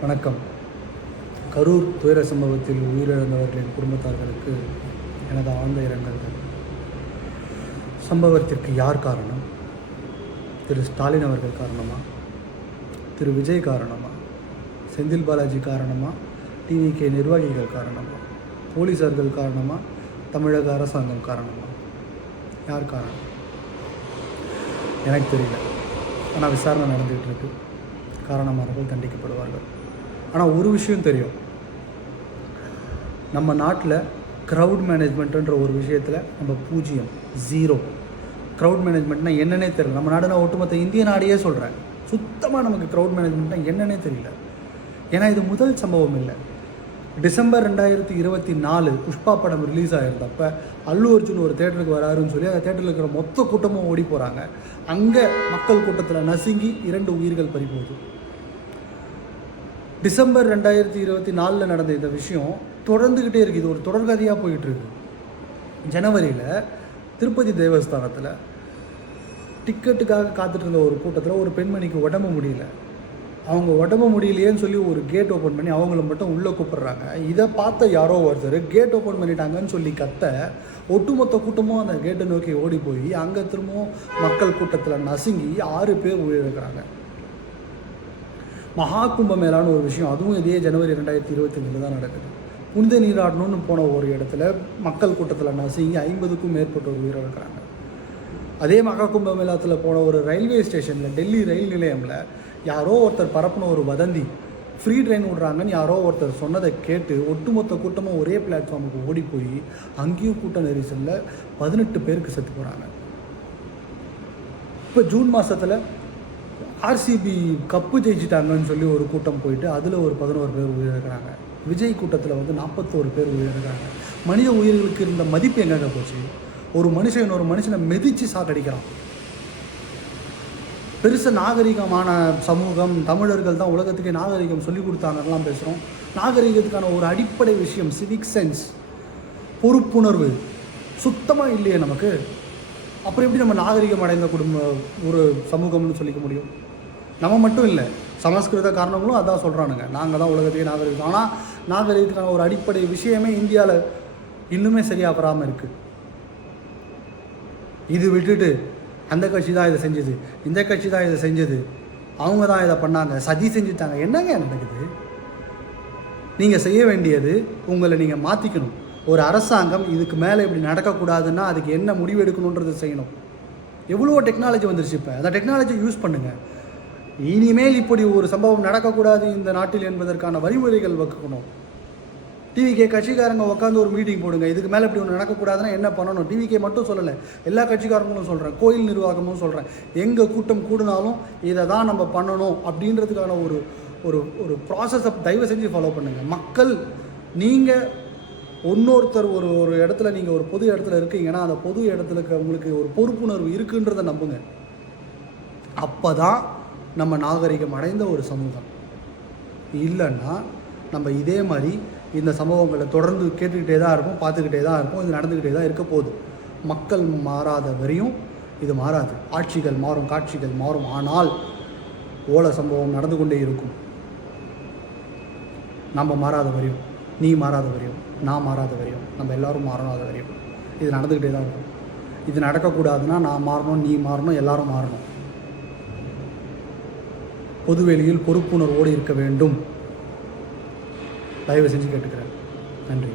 வணக்கம். கரூர் துயர சம்பவத்தில் உயிரிழந்தவர்களின் குடும்பத்தார்களுக்கு எனது ஆழ்ந்த இரங்கல்கள். சம்பவத்திற்கு யார் காரணம்? திரு ஸ்டாலின் அவர்கள் காரணமா? திரு விஜய் காரணமா? செந்தில் பாலாஜி காரணமா? டிவிகே நிர்வாகிகள் காரணமா? போலீஸார்கள் காரணமா? தமிழக அரசாங்கம் காரணமா? யார் காரணம்? எனக்கு தெரியல. ஆனால் விசாரணை நடந்துகிட்டு இருக்கு. காரணமானவர்கள் தண்டிக்கப்படுவார்கள். ஆனால் ஒரு விஷயம் தெரியும், நம்ம நாட்டில் க்ரௌட் மேனேஜ்மெண்ட்டுன்ற ஒரு விஷயத்தில் நம்ம பூஜ்ஜியம், ஜீரோ. க்ரௌட் மேனேஜ்மெண்ட்னா என்னன்னே தெரியல. நம்ம நாடு, நான் ஒட்டுமொத்த இந்திய நாடையே சொல்கிறேன், சுத்தமாக நமக்கு க்ரௌட் மேனேஜ்மெண்ட்னா என்னன்னே தெரியல. ஏன்னா இது முதல் சம்பவம் இல்லை. டிசம்பர் 2024 புஷ்பா படம் ரிலீஸ் ஆகிருந்தப்ப அல்லு அர்ஜுன் ஒரு தேட்டருக்கு வராருன்னு சொல்லி அந்த தேட்டரில் இருக்கிற மொத்த கூட்டமும் ஓடி போகிறாங்க. அங்கே மக்கள் கூட்டத்தில் நசுங்கி 2 உயிர்கள் பறிபோகுது. டிசம்பர் 2024 நடந்த இந்த விஷயம் தொடர்ந்துக்கிட்டே இருக்குது. இது ஒரு தொடர்கதையாக போயிட்டுருக்கு. ஜனவரியில் திருப்பதி தேவஸ்தானத்தில் டிக்கெட்டுக்காக காத்துட்டு இருந்த ஒரு கூட்டத்தில் ஒரு பெண்மணிக்கு உடம்பு முடியல. அவங்க உடம்பு முடியலையேன்னு சொல்லி ஒரு கேட் ஓப்பன் பண்ணி அவங்கள மட்டும் உள்ளே கூப்பிட்றாங்க. இதை பார்த்த யாரோ ஒருத்தர் கேட் ஓப்பன் பண்ணிட்டாங்கன்னு சொல்லி கத்த ஒட்டுமொத்த கூட்டமும் அந்த கேட்டை நோக்கி ஓடி போய் அங்கே திரும்பவும் மக்கள் கூட்டத்தில் நசுங்கி 6 பேர் உயிரிழக்கிறாங்க. மகா கும்பமேளான்னு ஒரு விஷயம், அதுவும் இதே ஜனவரி 2025 தான் நடக்குது. புனித நீராடணும்னு போன ஒரு இடத்துல மக்கள் கூட்டத்தில் நசுங்கி 50க்கும் மேற்பட்டோர் உயிரிழக்கிறாங்க. அதே மகா கும்பமேளாத்தில் போன ஒரு ரயில்வே ஸ்டேஷனில், டெல்லி ரயில் நிலையமில் யாரோ ஒருத்தர் பரப்புன ஒரு வதந்தி, ஃப்ரீ ட்ரெயின் விட்றாங்கன்னு யாரோ ஒருத்தர் சொன்னதை கேட்டு ஒட்டுமொத்த கூட்டமும் ஒரே பிளாட்ஃபார்முக்கு ஓடி போய் அங்கேயும் கூட்ட நெரிசலில் 18 பேருக்கு செத்து போகிறாங்க. இப்போ ஜூன் மாதத்தில் ஆர்சிபி கப்பு ஜெயிச்சிட்டாங்கன்னு சொல்லி ஒரு கூட்டம் போயிட்டு அதில் ஒரு 11 பேர் உயிரிழக்கிறாங்க. விஜய் கூட்டத்தில் 41 பேர் உயிரிழக்கிறாங்க. மனித உயிர்களுக்கு இருந்த மதிப்பு எங்கே போச்சு? ஒரு மனுஷன் இன்னொரு மனுஷனை மிதித்து சாகடிக்கிறான். பெருசு நாகரிகமான சமூகம், தமிழர்கள் தான் உலகத்துக்கே நாகரிகம் சொல்லிக் கொடுத்தாங்கலாம் பேசுகிறோம். நாகரிகத்துக்கான ஒரு அடிப்படை விஷயம் சிவிக் சென்ஸ், பொறுப்புணர்வு சுத்தமாக இல்லையே நமக்கு. அப்புறம் எப்படி நம்ம நாகரிகம் அடைந்த ஒரு சமூகம்னு சொல்லிக்க முடியும்? நம்ம மட்டும் இல்லை, சமஸ்கிருத காரணங்களும் அதான் சொல்கிறானுங்க, நாங்கள் தான் உலகத்துக்கே நாகரிகம். ஆனால் நாகரிகத்துக்கான ஒரு அடிப்படை விஷயமே இந்தியாவில் இன்னுமே சரியாக வராமல் இருக்குது. இது விட்டுட்டு அந்த கட்சி தான் இதை செஞ்சது, இந்த கட்சி தான் இதை செஞ்சது, அவங்க தான் இதை பண்ணாங்க, சதி செஞ்சுட்டாங்க. என்னங்க நடக்குது? நீங்கள் செய்ய வேண்டியது உங்களை நீங்கள் மாற்றிக்கணும். ஒரு அரசாங்கம் இதுக்கு மேலே இப்படி நடக்கக்கூடாதுன்னா அதுக்கு என்ன முடிவு எடுக்கணுன்றதை செய்யணும். எவ்வளோ டெக்னாலஜி வந்துருச்சு. இப்போ அந்த டெக்னாலஜி யூஸ் பண்ணுங்கள். இனிமேல் இப்படி ஒரு சம்பவம் நடக்கக்கூடாது இந்த நாட்டில் என்பதற்கான வழிமுறைகள் வகுக்கணும். டிவிகே கட்சிக்காரங்க உட்காந்து ஒரு மீட்டிங் போடுங்க, இதுக்கு மேலே இப்படி ஒன்று நடக்கக்கூடாதுன்னா என்ன பண்ணணும். டிவிகே மட்டும் சொல்லலை, எல்லா கட்சிக்காரங்களும் சொல்கிறேன், கோயில் நிர்வாகமும் சொல்கிறேன். எங்கள் கூட்டம் கூடினாலும் இதை தான் நம்ம பண்ணணும் அப்படின்றதுக்கான ஒரு ஒரு ஒரு ப்ராசஸை தயவு செஞ்சு ஃபாலோ பண்ணுங்கள். மக்கள், நீங்கள் இன்னொருத்தர் ஒரு இடத்துல, நீங்கள் ஒரு பொது இடத்துல இருக்கீங்கன்னா அந்த பொது இடத்துல உங்களுக்கு ஒரு பொறுப்புணர்வு இருக்குன்றதை நம்புங்க. அப்போ தான் நம்ம நாகரிகம் அடைந்த ஒரு சமூகம். இல்லைன்னா நம்ம இதே மாதிரி இந்த சம்பவங்களை தொடர்ந்து கேட்டுக்கிட்டே தான் இருப்போம், பார்த்துக்கிட்டே தான் இருப்போம். இது நடந்துக்கிட்டே தான் இருக்க போகுது. மக்கள் மாறாத வரையும் இது மாறாது. ஆட்சிகள் மாறும், காட்சிகள் மாறும், ஆனால் ஓலை சம்பவம் நடந்து கொண்டே இருக்கும். நம்ம மாறாத வரையும், நீ மாறாத வரையும், நான் மாறாத வரையும், நம்ம எல்லோரும் மாறாத வரையும் இது நடந்துக்கிட்டே தான் இருக்கும். இது நடக்கக்கூடாதுன்னா நான் மாறணும், நீ மாறணும், எல்லாரும் மாறணும். பொதுவெளியில் பொறுப்புணர்வோடு இருக்க வேண்டும். தயவு செஞ்சு கேட்டுக்கிறேன். நன்றி.